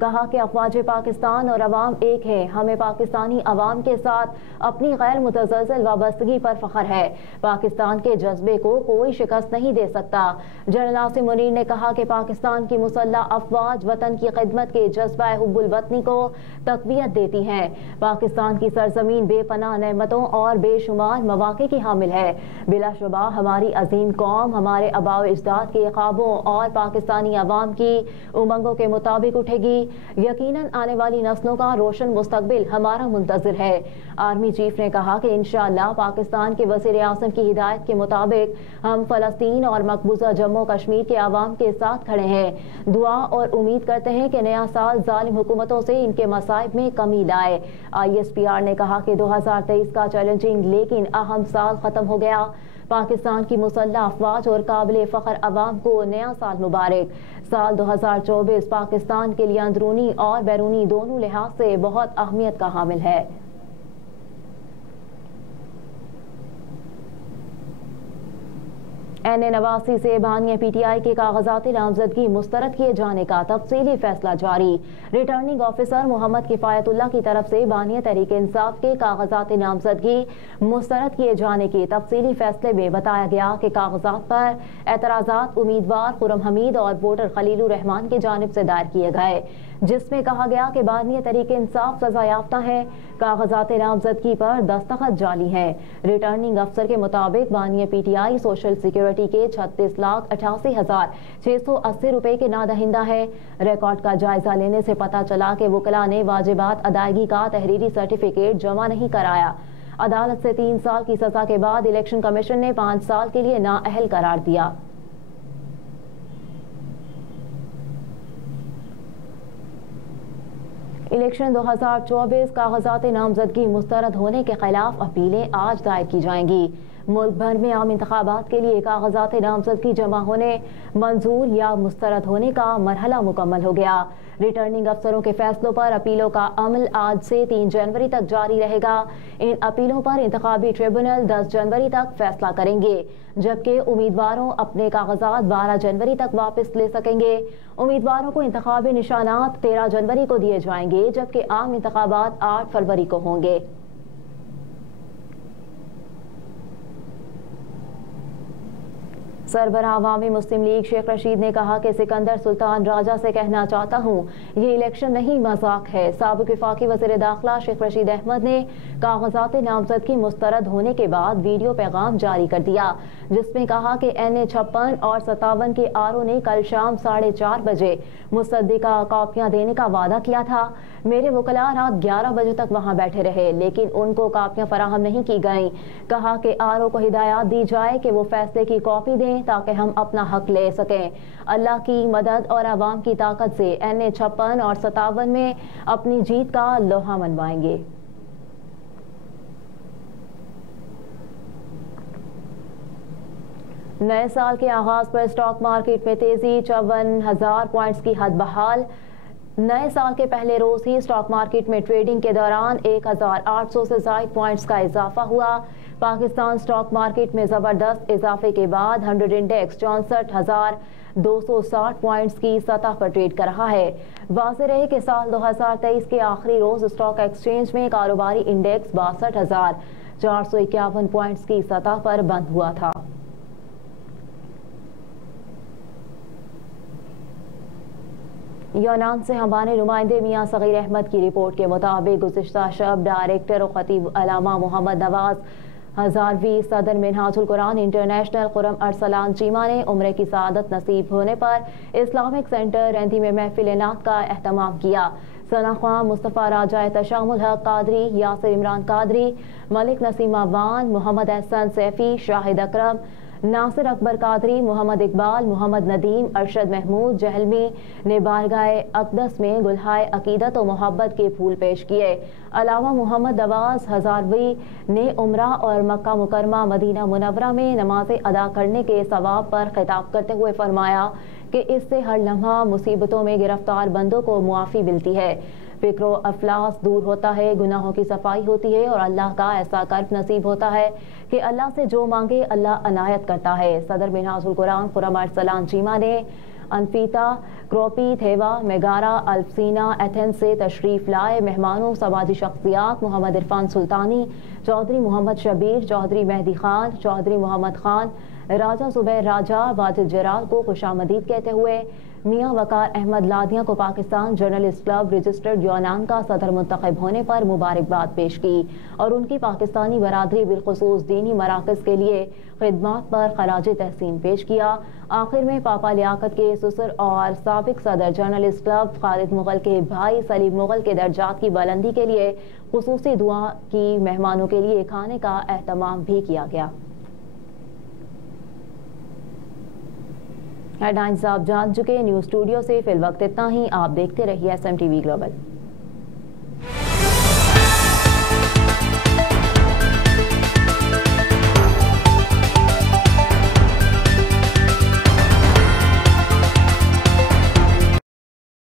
کہا کہ افواج پاکستان اور عوام ایک ہے، ہمیں پاکستانی عوام کے ساتھ اپنی غیر متزلزل وابستگی پر فخر ہے، پاکستان کے جذبے کو کوئی شکست نہیں دے سکتا۔ جنرل عاصم منیر نے کہا کہ پاکستان کی مسلح افواج وطن کی خدمت کے جذبہ حب الوطنی کو تقویت دیتی ہیں۔ پاکستان کی سرزمین بے پناہ نعمتوں اور بے شمار مواقع کی حامل ہے۔ بلا شبہ ہماری عظیم قوم ہمارے آباء و اجداد کے خوابوں اور پاکستانی عوام کی امنگوں کے مطابق اٹھے گی۔ یقیناً آنے والی نسلوں کا روشن مستقبل ہمارا منتظر ہے۔ آرمی چیف نے کہا کہ انشاءاللہ پاکستان کے وزیر اعظم کی ہدایت کے مطابق ہم فلسطین اور مقبوضہ جموں کشمیر کے عوام کے ساتھ کھڑے ہیں۔ دعا اور امید کرتے ہیں کہ نیا سال ظالم حکومتوں سے ان کے مصائب میں کمی لائے۔ ISPR نے کہا کہ 2023 کا چیلنجنگ لیکن اہم سال ختم ہو گیا۔ پاکستان کی مسلح افواج اور قابل فخر عوام کو نیا سال مبارک۔ سال 2024 پاکستان کے لیے اندرونی اور بیرونی دونوں لحاظ سے بہت اہمیت کا حامل ہے۔ NA89 سے بانیہ PTI کے کاغذات نامزدگی مسترد کیے جانے کا تفصیلی فیصلہ جاری۔ ریٹرننگ آفیسر محمد کفایت اللہ کی طرف سے بانیہ تحریک انصاف کے کاغذات نامزدگی مسترد کیے جانے کے تفصیلی فیصلے میں بتایا گیا کہ کاغذات پر اعتراضات امیدوار خرم حمید اور ووٹر خلیل الرحمان کی جانب سے دائر کیے گئے، جس میں کہا گیا کہ بانیہ تحریک انصاف سزا یافتہ ہے، کاغذات نامزدگی پر دستخط جعلی ہیں۔ ریٹرننگ افسر کے مطابق بانیہ PTI سوشل سیکیورٹی کے 36,88,680 روپے کے نادہندہ ہے۔ ریکارڈ کا جائزہ لینے سے پتہ چلا کہ وکلاء نے واجبات ادائیگی کا تحریری سرٹیفکیٹ جمع نہیں کرایا۔ عدالت سے 3 سال کی سزا کے بعد الیکشن کمیشن نے 5 سال کے لیے نااہل قرار دیا۔ الیکشن 2024 کاغذات نامزدگی مسترد ہونے کے خلاف اپیلیں آج دائر کی جائیں گی۔ ملک بھر میں عام انتخابات کے لیے کاغذات نامزدگی جمع ہونے، منظور یا مسترد ہونے کا مرحلہ مکمل ہو گیا۔ ریٹرننگ افسروں کے فیصلوں پر اپیلوں کا عمل آج سے 3 جنوری تک جاری رہے گا۔ ان اپیلوں پر انتخابی ٹریبونل 10 جنوری تک فیصلہ کریں گے، جبکہ امیدواروں اپنے کاغذات 12 جنوری تک واپس لے سکیں گے۔ امیدواروں کو انتخابی نشانات 13 جنوری کو دیے جائیں گے، جبکہ عام انتخابات 8 فروری کو ہوں گے۔ سربراہ عوامی مسلم لیگ شیخ رشید نے کہا کہ سکندر سلطان راجہ سے کہنا چاہتا ہوں، یہ الیکشن نہیں مذاق ہے۔ سابق وفاقی وزیر داخلہ شیخ رشید احمد نے کاغذات نامزدگی مسترد ہونے کے بعد ویڈیو پیغام جاری کر دیا، جس میں کہا کہ NA56 اور 57 کے RO نے کل شام 4:30 بجے مصدقہ کاپیاں دینے کا وعدہ کیا تھا۔ میرے وکلاء رات 11 بجے تک وہاں بیٹھے رہے، لیکن ان کو کاپیاں فراہم نہیں کی گئیں۔ کہا کہ RO کو ہدایات دی جائے کہ وہ فیصلے کی کاپی دیں تاکہ ہم اپنا حق لے سکیں۔ اللہ کی مدد اور عوام کی طاقت سے NA56 اور 57 میں اپنی جیت کا لوہا منوائیں گے۔ نئے سال کے آغاز پر اسٹاک مارکیٹ میں تیزی، 54,000 پوائنٹس کی حد بحال۔ نئے سال کے پہلے روز ہی اسٹاک مارکیٹ میں ٹریڈنگ کے دوران 1,800 سے زائد پوائنٹس کا اضافہ ہوا۔ پاکستان اسٹاک مارکیٹ میں زبردست اضافے کے بعد 100 انڈیکس 64,260 پوائنٹس کی سطح پر ٹریڈ کر رہا ہے۔ واضح رہے کہ سال 2023 کے آخری روز اسٹاک ایکسچینج میں کاروباری انڈیکس 62,451 پوائنٹس کی سطح پر بند ہوا تھا۔ یونان سے ہمارے نمائندے میاں صغیر احمد کی رپورٹ کے مطابق گزشتہ شب ڈائریکٹر و خطیب علامہ محمد نواز ہزاروی صدر منہاج القرآن انٹرنیشنل خرم ارسلان چیمہ نے عمرے کی سعادت نصیب ہونے پر اسلامک سینٹر رینتھی میں محفل نعت کا اہتمام کیا۔ ثنا خواں، مصطفیٰ راجہ تشام الحق قادری، یاسر عمران قادری، ملک نسیم وان، محمد احسن سیفی، شاہد اکرم، ناصر اکبر قادری، محمد اقبال، محمد ندیم، ارشد محمود جہلمی نے بارگاہ اقدس میں گلہائے عقیدت و محبت کے پھول پیش کیے۔ علامہ محمد نواز ہزاروی نے عمرہ اور مکہ مکرمہ مدینہ منورہ میں نمازیں ادا کرنے کے ثواب پر خطاب کرتے ہوئے فرمایا کہ اس سے ہر لمحہ مصیبتوں میں گرفتار بندوں کو معافی ملتی ہے، فکر و افلاس دور ہوتا ہے، گناہوں کی صفائی ہوتی ہے اور اللہ کا ایسا کرب نصیب ہوتا ہے کہ اللہ سے جو مانگے اللہ عنایت کرتا ہے۔ صدر منہاج القرآن خرم ارسلان چیمہ نے انفیتا کروپی تھیوا میگارا الفسینا ایتھنز سے تشریف لائے مہمانوں سماجی شخصیات محمد عرفان سلطانی، چودھری محمد شبیر، چودھری مہدی خان، چودھری محمد خان، راجہ زبیر راجہ، واجد جرال کو خوش آمدید کہتے ہوئے میاں وقار احمد لادھیاں کو پاکستان جرنلسٹ کلب رجسٹرڈ یونان کا صدر منتخب ہونے پر مبارکباد پیش کی اور ان کی پاکستانی برادری بالخصوص دینی مراکز کے لیے خدمات پر خراج تحسین پیش کیا۔ آخر میں پاپا لیاقت کے سسر اور سابق صدر جرنلسٹ کلب خالد مغل کے بھائی سلیم مغل کے درجات کی بلندی کے لیے خصوصی دعا کی، مہمانوں کے لیے کھانے کا اہتمام بھی کیا گیا۔ ہیڈ لائنز آپ جان چکے، نیوز اسٹوڈیو سے فی الوقت اتنا ہی، آپ دیکھتے رہیے SMTV گلوبل۔